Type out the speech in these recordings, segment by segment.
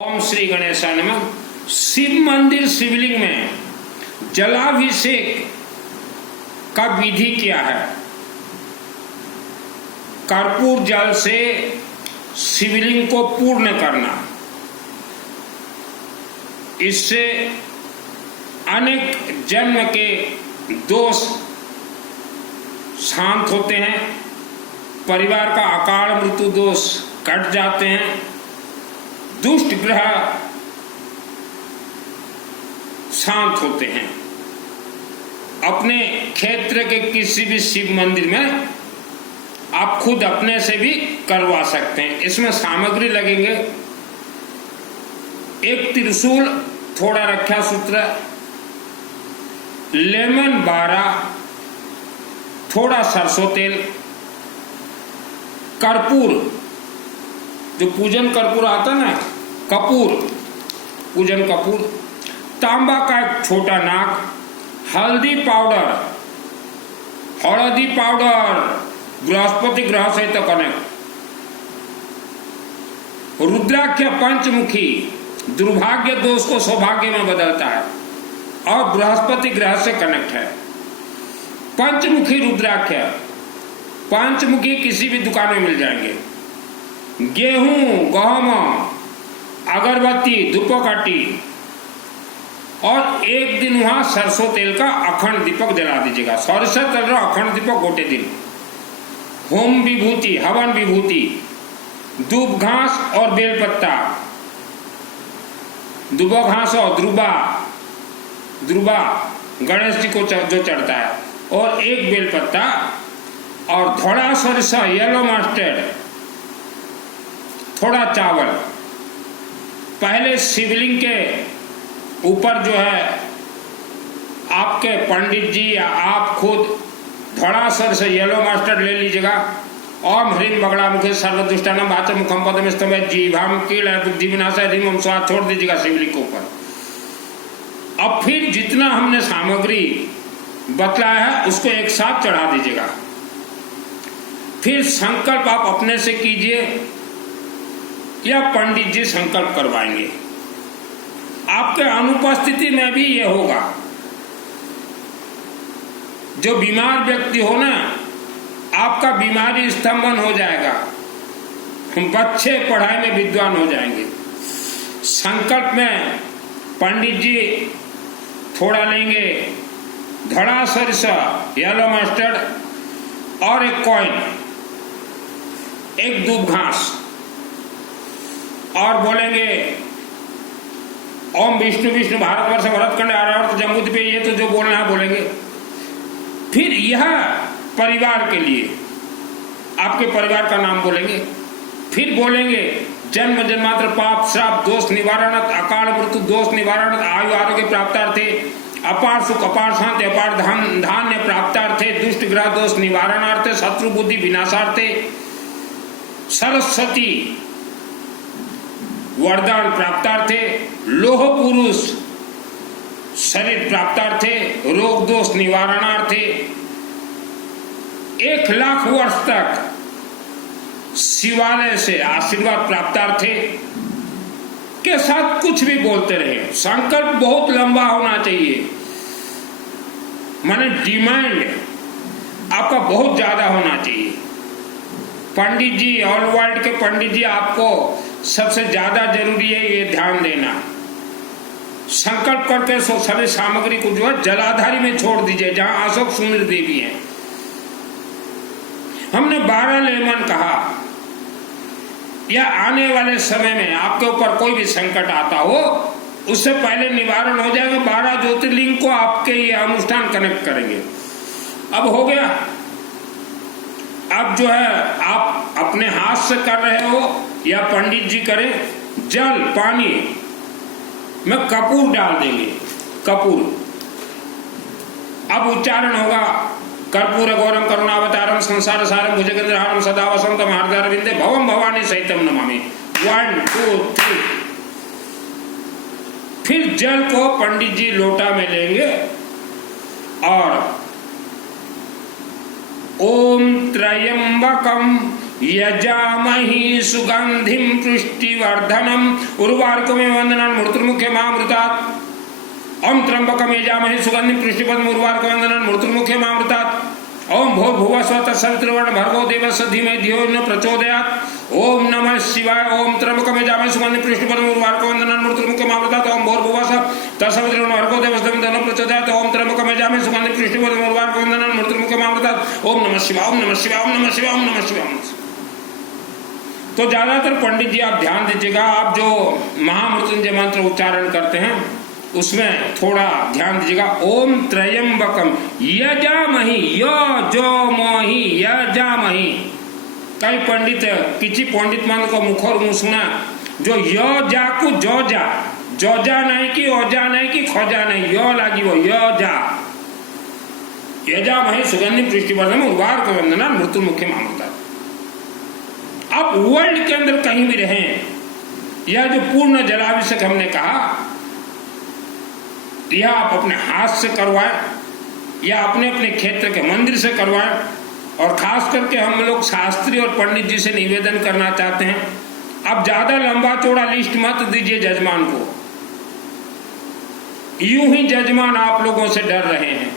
ओम श्री गणेशाय नमः। शिव मंदिर शिवलिंग में जलाभिषेक का विधि क्या है? कर्पूर जल से शिवलिंग को पूर्ण करना, इससे अनेक जन्म के दोष शांत होते हैं, परिवार का अकाल मृत्यु दोष कट जाते हैं, दुष्ट ग्रह शांत होते हैं। अपने क्षेत्र के किसी भी शिव मंदिर में आप खुद अपने से भी करवा सकते हैं। इसमें सामग्री लगेंगे, एक त्रिशूल, थोड़ा रक्षा सूत्र, लेमन 12, थोड़ा सरसों तेल, कर्पूर, जो पूजन कर्पूर आता ना, कपूर, पूजन कपूर, तांबा का एक छोटा नाक, हल्दी पाउडर, बृहस्पति ग्रह से तो कनेक्ट, रुद्राक्ष पंचमुखी दुर्भाग्य दोष को सौभाग्य में बदलता है और बृहस्पति ग्रह से कनेक्ट है। पंचमुखी रुद्राक्ष, पंचमुखी किसी भी दुकान में मिल जाएंगे। गेहूं, गहम, अगरबत्ती, धूपकाठी और एक दिन वहां सरसों तेल का अखंड दीपक जला दीजिएगा। सरसों तेल का अखंड दीपक गोटे दिन। होम विभूति, हवन विभूति, दूब घास और बेलपत्ता, दुबा घास और द्रुबा गणेश जी को जो चढ़ता है, और एक बेलपत्ता और थोड़ा सरसा, येलो मस्टर्ड, थोड़ा चावल। पहले शिवलिंग के ऊपर जो है आपके पंडित जी या आप खुद थोड़ा सरसा येलो मस्टर्ड ले लीजिएगा। ओम ह्रीम बगड़ा मुखे सर्वदुष्टानम वाच मुखम पदम स्तंभ जीवाम कील बुद्धि विनाशाय ह्रीम ओम स्वाहा छोड़ दीजिएगा शिवलिंग के ऊपर। अब फिर जितना हमने सामग्री बतलाया है उसको एक साथ चढ़ा दीजिएगा। फिर संकल्प आप अपने से कीजिए या पंडित जी संकल्प करवाएंगे। आपके अनुपस्थिति में भी ये होगा। जो बीमार व्यक्ति हो ना, आपका बीमारी स्तंभन हो जाएगा, बच्चे पढ़ाई में विद्वान हो जाएंगे। संकल्प में पंडित जी थोड़ा लेंगे, धड़ा सरसा, येलो मस्टर्ड और एक कॉइन, एक दूब घास, और बोलेंगे ओम विष्णु विष्णु भारतवर्ष भरतखंड आर्यावर्त जम्बूद्वीप, ये तो जो बोलना है बोलेंगे। फिर यह परिवार के लिए आपके परिवार का नाम बोलेंगे। फिर बोलेंगे जन्म जन्मांतर पाप श्राप दोष निवारण, अकाल मृत्यु दोष निवारण, आयु आरोग्य प्राप्तार्थे, अपार सुख अपार शांति अपार धान्य प्राप्तार्थे, दुष्ट ग्रह दोष निवारणार्थे, शत्रु बुद्धि विनाशार्थे, सरस्वती वरदान प्राप्तार्थे, लोह पुरुष शरीर प्राप्तार्थे, रोग दोष निवारणार्थे, 1,00,000 वर्ष तक शिवालय से आशीर्वाद प्राप्तार्थे के साथ कुछ भी बोलते रहे। संकल्प बहुत लंबा होना चाहिए, माने डिमांड आपका बहुत ज्यादा होना चाहिए। पंडित जी, ऑल वर्ल्ड के पंडित जी, आपको सबसे ज्यादा जरूरी है ये ध्यान देना। संकल्प करके सभी सामग्री को जो है जलाधारी में छोड़ दीजिए, जहां अशोक सुंदर देवी है। हमने 12 लेमन कहा। या आने वाले समय में आपके ऊपर कोई भी संकट आता हो, उससे पहले निवारण हो जाएगा। 12 ज्योतिर्लिंग को आपके ये अनुष्ठान कनेक्ट करेंगे। अब हो गया। अब जो है आप अपने हाथ से कर रहे हो या पंडित जी करें, जल पानी में कपूर डाल देंगे। कपूर, अब उच्चारण होगा कर्पूर गौरम करुणावतारम संसार सारम भुजगेंद्रहारम सदा वसंतम हृदयारविंदे भवम भवानी सहितम नमामि। 1 2 3। फिर जल को पंडित जी लोटा में लेंगे और ओम त्रयंबकम यजामहि सुगंधिं पुष्टिवर्धनम् उर्वारुकमिव वन्दनान् मृत्युर्मुखेमामृतात्। ओम त्र्यंबकं यजामहे सुगंधिं पुष्टिवर्धनम् उर्वारुकमिव वन्दनान् मृत्युर्मुखेमामृतात्। ओम भूर्भुवस्सुवः तत्सवितुर्वरेण्यं भर्गो देवस्य धीमहि धियो यो न प्रचोदयात्। ओम नमः शिवाय। ओम त्र्यंबकं यजामहे सुगंधिं पुष्टिवर्धनम् उर्वारुकमिव वन्दनान् मृत्युर्मुखेमामृतात्। ओम भूर्भुवस्सुवः तत्सवितुर्वरेण्यं भर्गो देवस्य धीमहि धियो न प्रचोदयात्। ओम त्र्यंबकं यजामहे सुगंधिं पुष्टिवर्धनम् उर्वारुकमिव वन्दनान् मृत्युर्मुखेमामृतात्। ओम नमः शिवाय। ओम नमः शिवाय। ओम नमः शिवाय। ओम नमः शिवाय। तो ज्यादातर पंडित जी आप ध्यान दीजिएगा, आप जो महामृत्युंजय मंत्र उच्चारण करते हैं उसमें थोड़ा ध्यान दीजिएगा। ओम त्रयंबकम यजामहि यजामहि यजामहि। कई पंडित किसी पंडित मान को मुखर मुंह सुना जो यजा को जोजा, जोजा नहीं कि ओजा नहीं कि खोजा नहीं, यो लागी वो यजा। यजामहि सुगंधिं पुष्टिवर्धनम् उर्वारुकमिव वन्दनान् मृत्युर्मुखेमामृतात्। आप वर्ल्ड के अंदर कहीं भी रहें, यह जो पूर्ण जलाभिषेक हमने कहा, यह आप अपने हाथ से करवाएं या अपने अपने क्षेत्र के मंदिर से करवाएं। और खास करके हम लोग शास्त्री और पंडित जी से निवेदन करना चाहते हैं, आप ज्यादा लंबा चौड़ा लिस्ट मत दीजिए जजमान को। यूं ही जजमान आप लोगों से डर रहे हैं,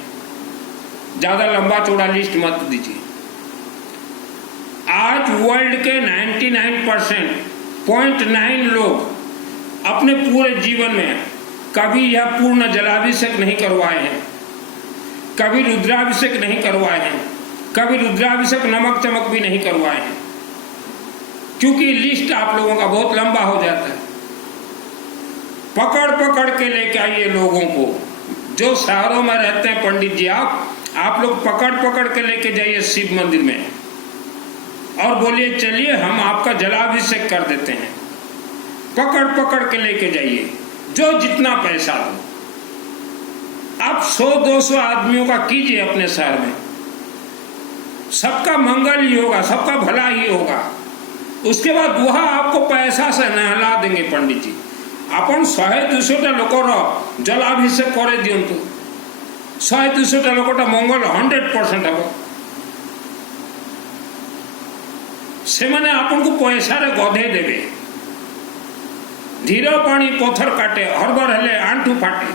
ज्यादा लंबा चौड़ा लिस्ट मत दीजिए। आज वर्ल्ड के 99.9 लोग अपने पूरे जीवन में कभी यह पूर्ण जलाभिषेक नहीं करवाए हैं, कभी रुद्राभिषेक नहीं करवाए हैं, कभी रुद्राभिषेक नमक चमक भी नहीं करवाए हैं, क्योंकि लिस्ट आप लोगों का बहुत लंबा हो जाता है। पकड़ पकड़ के लेके आइए लोगों को, जो शहरों में रहते हैं पंडित जी, आप लोग पकड़ पकड़ के लेके जाइए शिव मंदिर में और बोलिए चलिए हम आपका जलाभिषेक कर देते हैं। पकड़ पकड़ के लेके जाइए, जो जितना पैसा दो। आप 100-200 आदमियों का कीजिए अपने शहर में, सबका मंगल ही होगा, सबका भला ही होगा। उसके बाद वह आपको पैसा से नहला देंगे पंडित जी। अपन 100-200 लोकर जलाभिषेक करे दियंतु, 100-200 लोकर मंगल 100% हम से मैंने आपन को पैसा रे गधे देवे। धीरे पानी पत्थर काटे, हरबर हेले आंटू फाटे।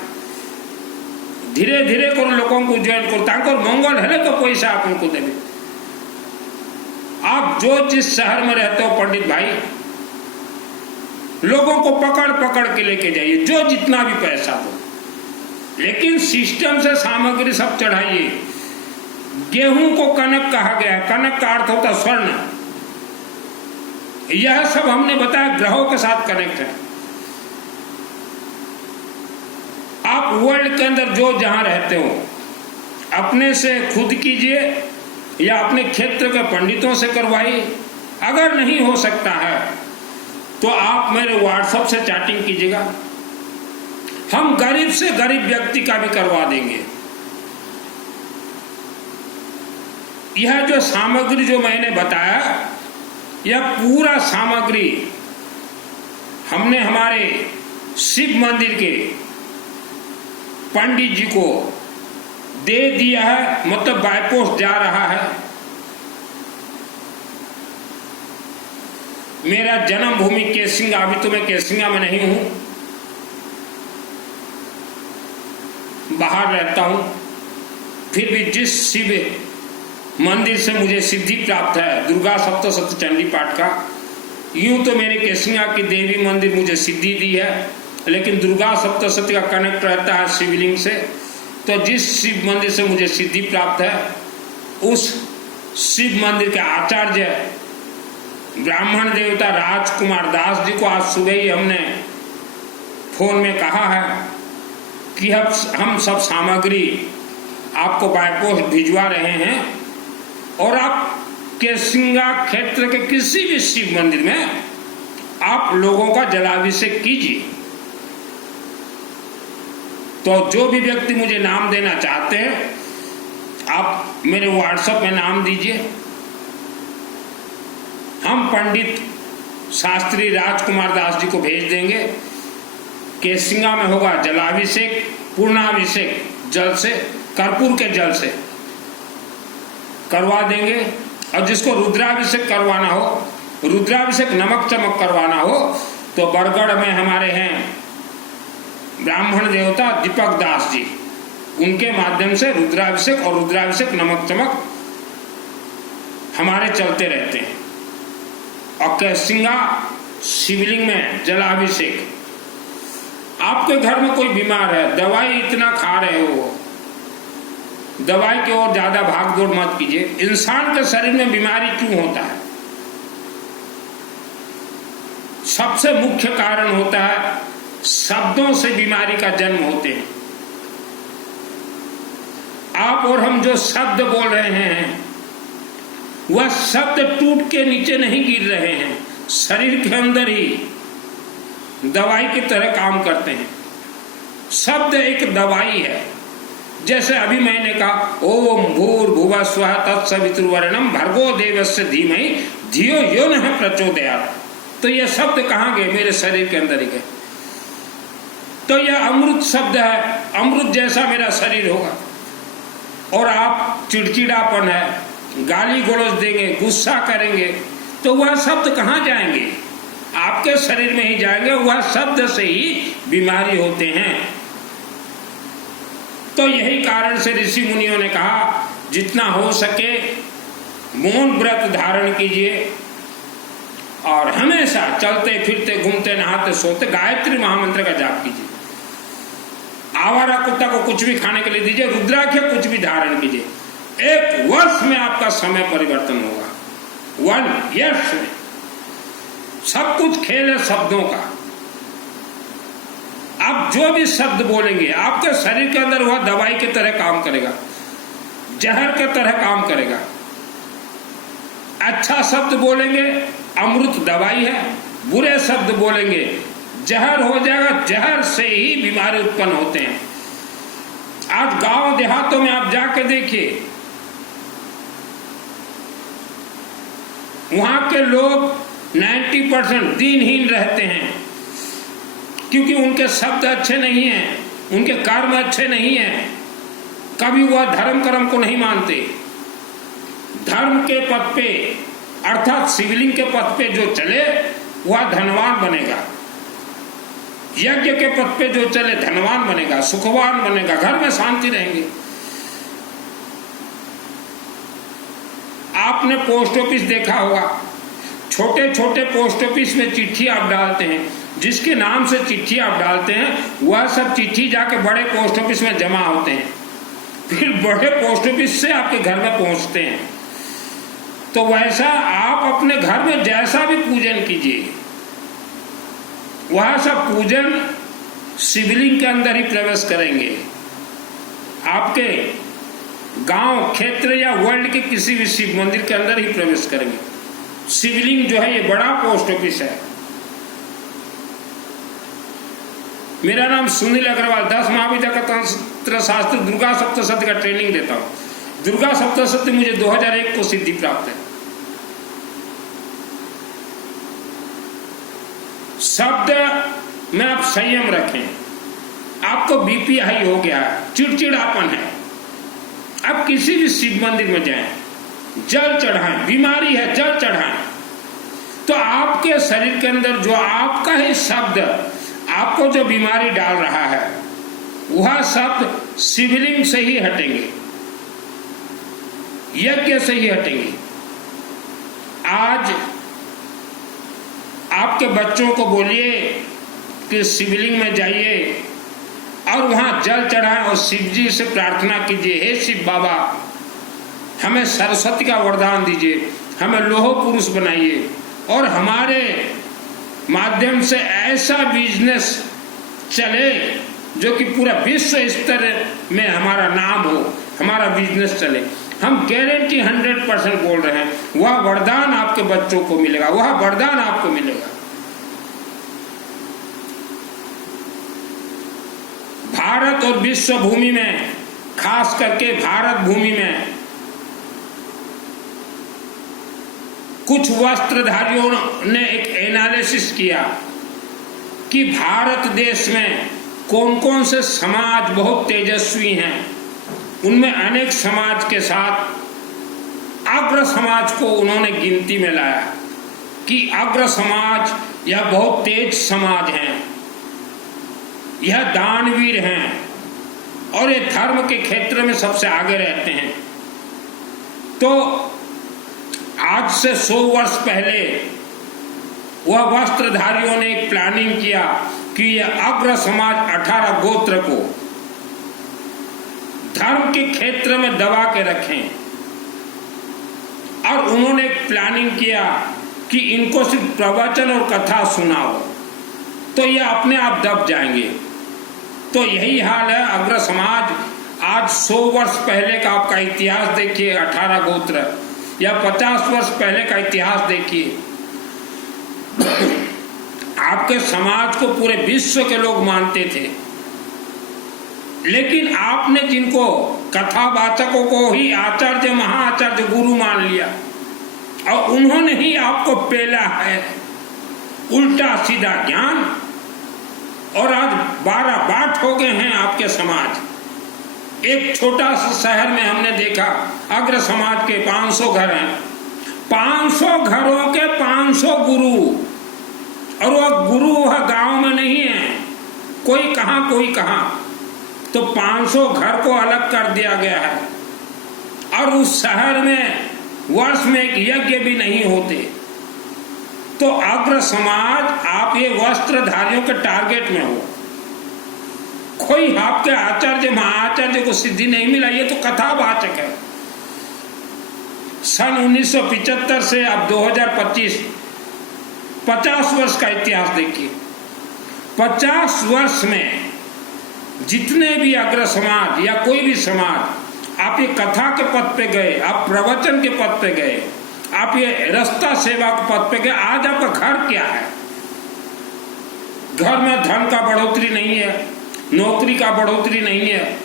धीरे धीरे कर लोगों को ज्वाइन कर, तांकर मंगल हेले तो पैसा आपन को देवे। आप जो जिस शहर में रहते हो पंडित भाई, लोगों को पकड़ पकड़ के लेके जाइए, जो जितना भी पैसा दो, लेकिन सिस्टम से सामग्री सब चढ़ाइए। गेहूं को कनक कहा गया है, कनक का अर्थ होता स्वर्ण। यह सब हमने बताया ग्रहों के साथ कनेक्ट है। आप वर्ल्ड के अंदर जो जहां रहते हो, अपने से खुद कीजिए या अपने क्षेत्र के पंडितों से करवाइए। अगर नहीं हो सकता है तो आप मेरे व्हाट्सएप से चैटिंग कीजिएगा, हम गरीब से गरीब व्यक्ति का भी करवा देंगे। यह जो सामग्री जो मैंने बताया, यह पूरा सामग्री हमने हमारे शिव मंदिर के पंडित जी को दे दिया है, मतलब बाय पोस्ट जा रहा है। मेरा जन्मभूमि केसिंगा, अभी तो मैं केसिंगा में नहीं हूं, बाहर रहता हूं, फिर भी जिस शिव मंदिर से मुझे सिद्धि प्राप्त है, दुर्गा सप्तशती चंडी पाठ का, यूं तो मेरे केसिंगा की देवी मंदिर मुझे सिद्धि दी है, लेकिन दुर्गा सप्तशती का कनेक्ट रहता है शिवलिंग से। तो जिस शिव मंदिर से मुझे सिद्धि प्राप्त है, उस शिव मंदिर के आचार्य ब्राह्मण देवता राजकुमार दास जी को आज सुबह ही हमने फोन में कहा है कि हम सब सामग्री आपको बाय पोस्ट भिजवा रहे हैं, और आप केसिंगा क्षेत्र के किसी भी शिव मंदिर में आप लोगों का जलाभिषेक कीजिए। तो जो भी व्यक्ति मुझे नाम देना चाहते हैं, आप मेरे व्हाट्सएप में नाम दीजिए। हम पंडित शास्त्री राजकुमार दास जी को भेज देंगे। केसिंगा में होगा जलाभिषेक, पूर्णाभिषेक जल से, कर्पूर के जल से करवा देंगे। और जिसको रुद्राभिषेक करवाना हो, रुद्राभिषेक नमक चमक करवाना हो, तो बरगढ़ में हमारे हैं ब्राह्मण देवता दीपक दास जी, उनके माध्यम से रुद्राभिषेक और रुद्राभिषेक नमक चमक हमारे चलते रहते हैं। और कैसिंगा शिवलिंग में जलाभिषेक। आपके घर में कोई बीमार है, दवाई इतना खा रहे हो, दवाई की ओर ज्यादा भाग दौड़ मत कीजिए। इंसान के शरीर में बीमारी क्यों होता है? सबसे मुख्य कारण होता है शब्दों से बीमारी का जन्म होते हैं। आप और हम जो शब्द बोल रहे हैं वह शब्द टूट के नीचे नहीं गिर रहे हैं, शरीर के अंदर ही दवाई की तरह काम करते हैं। शब्द एक दवाई है। जैसे अभी मैंने कहा ओम भूर्भुवः स्वः तत्सवितुर्वरेण्यं भर्गो देवस्य धीमहि धियो यो नः प्रचोदयात्, तो ये शब्द कहाँ गए? मेरे शरीर के अंदर ही गए। तो यह अमृत शब्द है, अमृत जैसा मेरा शरीर होगा। और आप चिड़चिड़ापन है, गाली गलौज देंगे, गुस्सा करेंगे, तो वह शब्द कहाँ जाएंगे? आपके शरीर में ही जाएंगे। वह शब्द से ही बीमारी होते हैं। तो यही कारण से ऋषि मुनियों ने कहा जितना हो सके मौन व्रत धारण कीजिए और हमेशा चलते फिरते घूमते नहाते सोते गायत्री महामंत्र का जाप कीजिए। आवारा कुत्ता को कुछ भी खाने के लिए दीजिए, रुद्राक्ष कुछ भी धारण कीजिए। 1 वर्ष में आपका समय परिवर्तन होगा। 1 ईयर्स में। सब कुछ खेल है शब्दों का। आप जो भी शब्द बोलेंगे आपके शरीर के अंदर वह दवाई की तरह काम करेगा, जहर की तरह काम करेगा। अच्छा शब्द बोलेंगे अमृत दवाई है, बुरे शब्द बोलेंगे जहर हो जाएगा। जहर से ही बीमारी उत्पन्न होते हैं। आज गांव देहातों में आप जाके देखिए, वहां के लोग 90% दीनहीन रहते हैं, क्योंकि उनके शब्द अच्छे नहीं हैं, उनके कर्म अच्छे नहीं हैं। कभी वह धर्म कर्म को नहीं मानते। धर्म के पथ पे अर्थात शिवलिंग के पथ पे जो चले वह धनवान बनेगा। यज्ञ के पथ पे जो चले धनवान बनेगा, सुखवान बनेगा, घर में शांति रहेंगे। आपने पोस्ट ऑफिस देखा होगा, छोटे छोटे पोस्ट ऑफिस में चिट्ठी आप डालते हैं, जिसके नाम से चिट्ठी आप डालते हैं वह सब चिट्ठी जाके बड़े पोस्ट ऑफिस में जमा होते हैं, फिर बड़े पोस्ट ऑफिस से आपके घर में पहुंचते हैं। तो वैसा आप अपने घर में जैसा भी पूजन कीजिए, वह सब पूजन शिवलिंग के अंदर ही प्रवेश करेंगे। आपके गांव क्षेत्र या वर्ल्ड के किसी भी शिव मंदिर के अंदर ही प्रवेश करेंगे। शिवलिंग जो है ये बड़ा पोस्ट ऑफिस है। मेरा नाम सुनील अग्रवाल, 10 महाविद्या का तंत्र शास्त्र दुर्गा सप्तशती का ट्रेनिंग देता हूं। दुर्गा सप्तशती मुझे 2001 को सिद्धि प्राप्त है। शब्द में आप संयम रखें। आपको बीपी हाई हो गया, चिड़चिड़ापन है, आप किसी भी शिव मंदिर में जाएं, जल चढ़ाएं, बीमारी है जल चढ़ाएं, तो आपके शरीर के अंदर जो आपका ही शब्द आपको जो बीमारी डाल रहा है वह शब्द शिवलिंग से ही हटेंगे, यज्ञ से ही हटेंगे। आज आपके बच्चों को बोलिए कि शिवलिंग में जाइए और वहां जल चढ़ाएं और शिव जी से प्रार्थना कीजिए, हे शिव बाबा हमें सरस्वती का वरदान दीजिए, हमें लोह पुरुष बनाइए और हमारे माध्यम से ऐसा बिजनेस चले जो कि पूरा विश्व स्तर में हमारा नाम हो, हमारा बिजनेस चले। हम गारंटी 100% बोल रहे हैं, वह वरदान आपके बच्चों को मिलेगा, वह वरदान आपको मिलेगा। भारत और विश्व भूमि में, खास करके भारत भूमि में कुछ वस्त्रधारियों ने एक एनालिसिस किया कि भारत देश में कौन कौन से समाज बहुत तेजस्वी हैं। उनमें अनेक समाज के साथ अग्र समाज को उन्होंने गिनती में लाया कि अग्र समाज यह बहुत तेज समाज है, यह दानवीर हैं और ये धर्म के क्षेत्र में सबसे आगे रहते हैं। तो आज से 100 वर्ष पहले वह वस्त्रधारियों ने एक प्लानिंग किया कि यह अग्र समाज 18 गोत्र को धर्म के क्षेत्र में दबा के रखें, और उन्होंने एक प्लानिंग किया कि इनको सिर्फ प्रवचन और कथा सुनाओ तो ये अपने आप दब जाएंगे। तो यही हाल है अग्र समाज। आज 100 वर्ष पहले का आपका इतिहास देखिए, 18 गोत्र, या 50 वर्ष पहले का इतिहास देखिए। आपके समाज को पूरे विश्व के लोग मानते थे, लेकिन आपने जिनको कथावाचकों को ही आचार्य महाआचार्य गुरु मान लिया और उन्होंने ही आपको पेला है उल्टा सीधा ज्ञान, और आज 12 बाट हो गए हैं आपके समाज। एक छोटा सा शहर में हमने देखा अग्र समाज के 500 घर हैं, 500 घरों के 500 गुरु, और वह गुरु वह गांव में नहीं है, कोई कहां कोई कहां। तो 500 घर को अलग कर दिया गया है, और उस शहर में वर्ष में एक यज्ञ भी नहीं होते। तो अग्र समाज आप ये वस्त्रधारियों के टारगेट में हो। कोई आपके आचार्य महाआचार्य को सिद्धि नहीं मिला, ये तो कथावाचक है। सन 1975 से अब 2025 50 वर्ष का इतिहास देखिए। 50 वर्ष में जितने भी अग्र समाज या कोई भी समाज, आप ये कथा के पद पे गए, आप प्रवचन के पद पे गए, आप ये रास्ता सेवा के पद पे गए, आज आपका घर क्या है? घर में धन का बढ़ोतरी नहीं है, नौकरी का बढ़ोतरी नहीं है,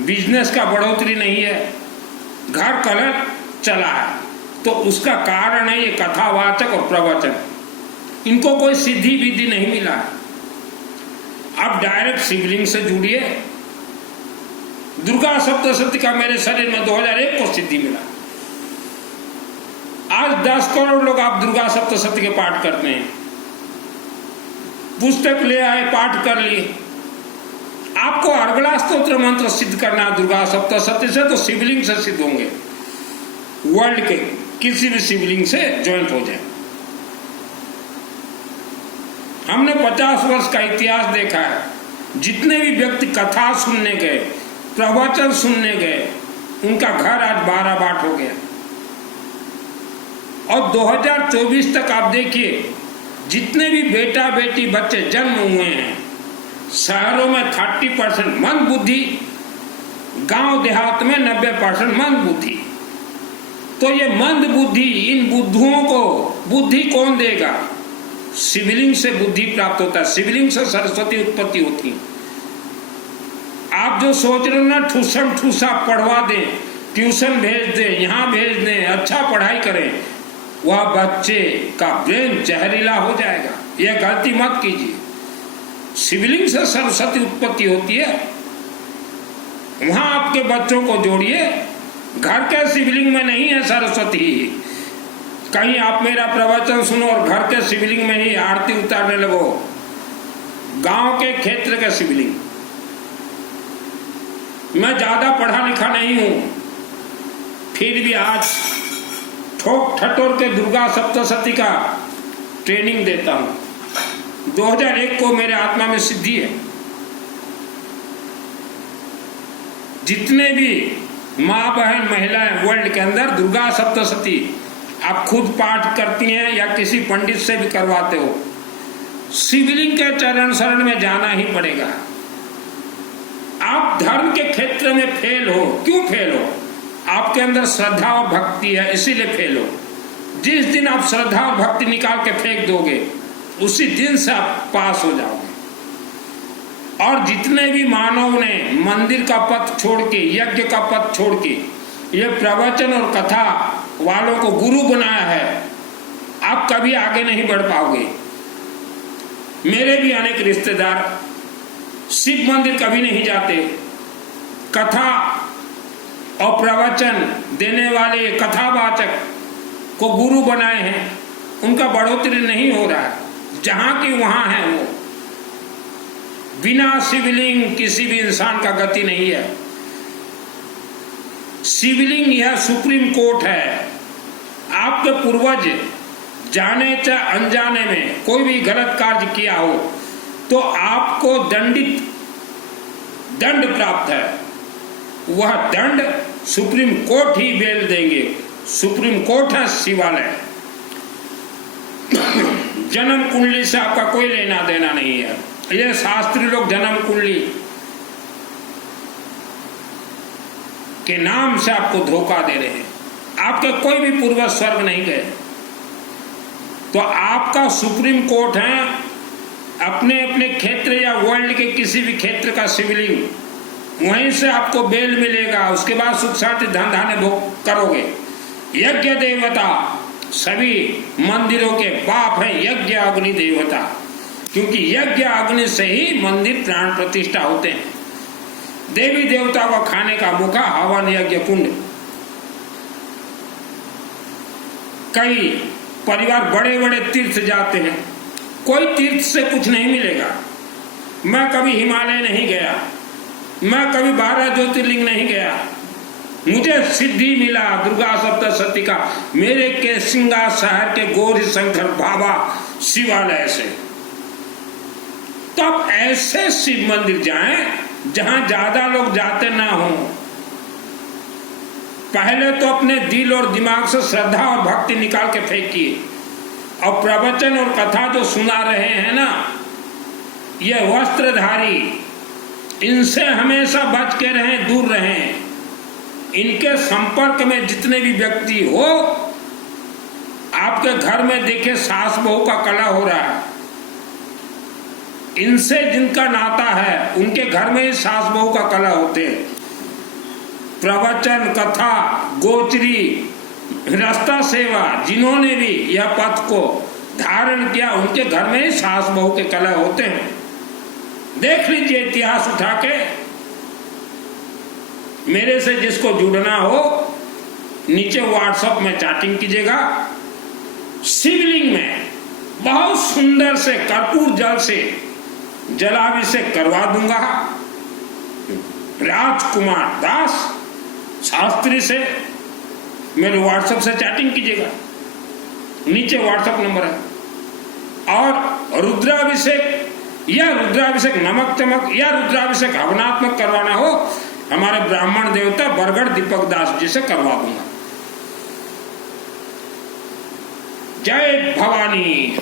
बिजनेस का बढ़ोतरी नहीं है, घर कलट चला है। तो उसका कारण है ये कथावाचक और प्रवचन, इनको कोई सिद्धि विधि नहीं मिला है। आप डायरेक्ट शिवलिंग से जुड़िए। दुर्गा सप्तशती का मेरे शरीर में 2001 को सिद्धि मिला। आज 10 करोड़ लोग आप दुर्गा सप्तशती के पाठ करते हैं, पुस्तक ले आए, पाठ कर लिए। आपको अर्गला स्तोत्र मंत्र सिद्ध करना दुर्गा सप्तशती से, तो शिवलिंग से सिद्ध होंगे। वर्ल्ड के किसी भी शिवलिंग से ज्वाइंट हो जाए। हमने 50 वर्ष का इतिहास देखा है, जितने भी व्यक्ति कथा सुनने गए, प्रवचन सुनने गए, उनका घर आज 12 बाट हो गया। और 2024 तक आप देखिए, जितने भी बेटा बेटी बच्चे जन्म हुए हैं, शहरों में 30% मंद बुद्धि, गांव देहात में 90% मंद बुद्धि। तो ये मंद बुद्धि, इन बुद्धुओं को बुद्धि कौन देगा? शिवलिंग से बुद्धि प्राप्त होता है, शिवलिंग से सरस्वती उत्पत्ति होती है। आप जो सोच रहे हो ना, ठूसम ठूसा पढ़वा दें, ट्यूशन भेज दें, यहाँ भेज दें, अच्छा पढ़ाई करें, वह बच्चे का ब्रेन जहरीला हो जाएगा। यह गलती मत कीजिए। शिवलिंग से सरस्वती उत्पत्ति होती है, वहां आपके बच्चों को जोड़िए। घर के शिवलिंग में नहीं है सरस्वती। कहीं आप मेरा प्रवचन सुनो और घर के शिवलिंग में ही आरती उतारने लगो, गांव के क्षेत्र के शिवलिंग। मैं ज्यादा पढ़ा लिखा नहीं हूं, फिर भी आज ठोक ठटोर के दुर्गा सप्तशती का ट्रेनिंग देता हूं। 2001 को मेरे आत्मा में सिद्धि है। जितने भी माँ बहन महिलाएं वर्ल्ड के अंदर दुर्गा सप्तशती आप खुद पाठ करती हैं या किसी पंडित से भी करवाते हो, शिवलिंग के चरण शरण में जाना ही पड़ेगा। आप धर्म के क्षेत्र में फेल हो। क्यों फेल हो? आपके अंदर श्रद्धा और भक्ति है, इसीलिए फेल हो। जिस दिन आप श्रद्धा और भक्ति निकाल के फेंक दोगे, उसी दिन से आप पास हो जाओगे। और जितने भी मानव ने मंदिर का पथ छोड़ के, यज्ञ का पथ छोड़ के, ये प्रवचन और कथा वालों को गुरु बनाया है, आप कभी आगे नहीं बढ़ पाओगे। मेरे भी अनेक रिश्तेदार शिव मंदिर कभी नहीं जाते, कथा और प्रवचन देने वाले कथावाचक को गुरु बनाए हैं, उनका बढ़ोतरी नहीं हो रहा है। जहां की वहां है वो। बिना शिवलिंग किसी भी इंसान का गति नहीं है। शिवलिंग यह सुप्रीम कोर्ट है। आपके पूर्वज जाने चाहे अनजाने में कोई भी गलत कार्य किया हो तो आपको दंड प्राप्त है। वह दंड सुप्रीम कोर्ट ही बेल देंगे। सुप्रीम कोर्ट है शिवालय। जन्म कुंडली से आपका कोई लेना देना नहीं है। ये शास्त्री लोग जन्म कुंडली के नाम से आपको धोखा दे रहे हैं। आपके कोई भी पूर्वज स्वर्ग नहीं गए। तो आपका सुप्रीम कोर्ट है। अपने अपने क्षेत्र या वर्ल्ड के किसी भी क्षेत्र का शिवलिंग, वहीं से आपको बेल मिलेगा। उसके बाद सुख शांति धन धान्य भोग करोगे। यज्ञ देवता सभी मंदिरों के बाप हैं। यज्ञ अग्नि देवता, क्योंकि यज्ञ अग्नि से ही मंदिर प्राण प्रतिष्ठा होते हैं। देवी देवता को खाने का मुखा हवन यज्ञ कुंड। कई परिवार बड़े बड़े तीर्थ जाते हैं, कोई तीर्थ से कुछ नहीं मिलेगा। मैं कभी हिमालय नहीं गया, मैं कभी 12 ज्योतिर्लिंग नहीं गया, मुझे सिद्धि मिला दुर्गा सप्तशती का मेरे केसिंगा शहर के गौरी शंकर बाबा शिवालय से। तब ऐसे शिव मंदिर जाएं जहां ज्यादा लोग जाते ना हो। पहले तो अपने दिल और दिमाग से श्रद्धा और भक्ति निकाल के फेंकिए। और प्रवचन और कथा जो सुना रहे हैं ना, ये वस्त्रधारी, इनसे हमेशा बच के रहें, दूर रहें। इनके संपर्क में जितने भी व्यक्ति हो, आपके घर में देखे सास बहू का कलह हो रहा है, इनसे जिनका नाता है उनके घर में ही सास बहू का कलह होते हैं। प्रवचन, कथा, गोचरी, रास्ता सेवा, जिन्होंने भी यह पथ को धारण किया, उनके घर में ही सास बहू के कलह होते हैं। देख लीजिए इतिहास उठा के। मेरे से जिसको जुड़ना हो, नीचे व्हाट्सएप में चैटिंग कीजिएगा। शिवलिंग में बहुत सुंदर से कर्पूर जल से जलाभिषेक करवा दूंगा। राजकुमार दास शास्त्री से मेरे व्हाट्सएप से चैटिंग कीजिएगा, नीचे व्हाट्सएप नंबर है। और रुद्राभिषेक या रुद्राभिषेक नमक चमक या रुद्राभिषेक हवनात्मक करवाना हो, हमारे ब्राह्मण देवता बरगढ़ दीपक दास जी से करवा दूंगा। जय भवानी।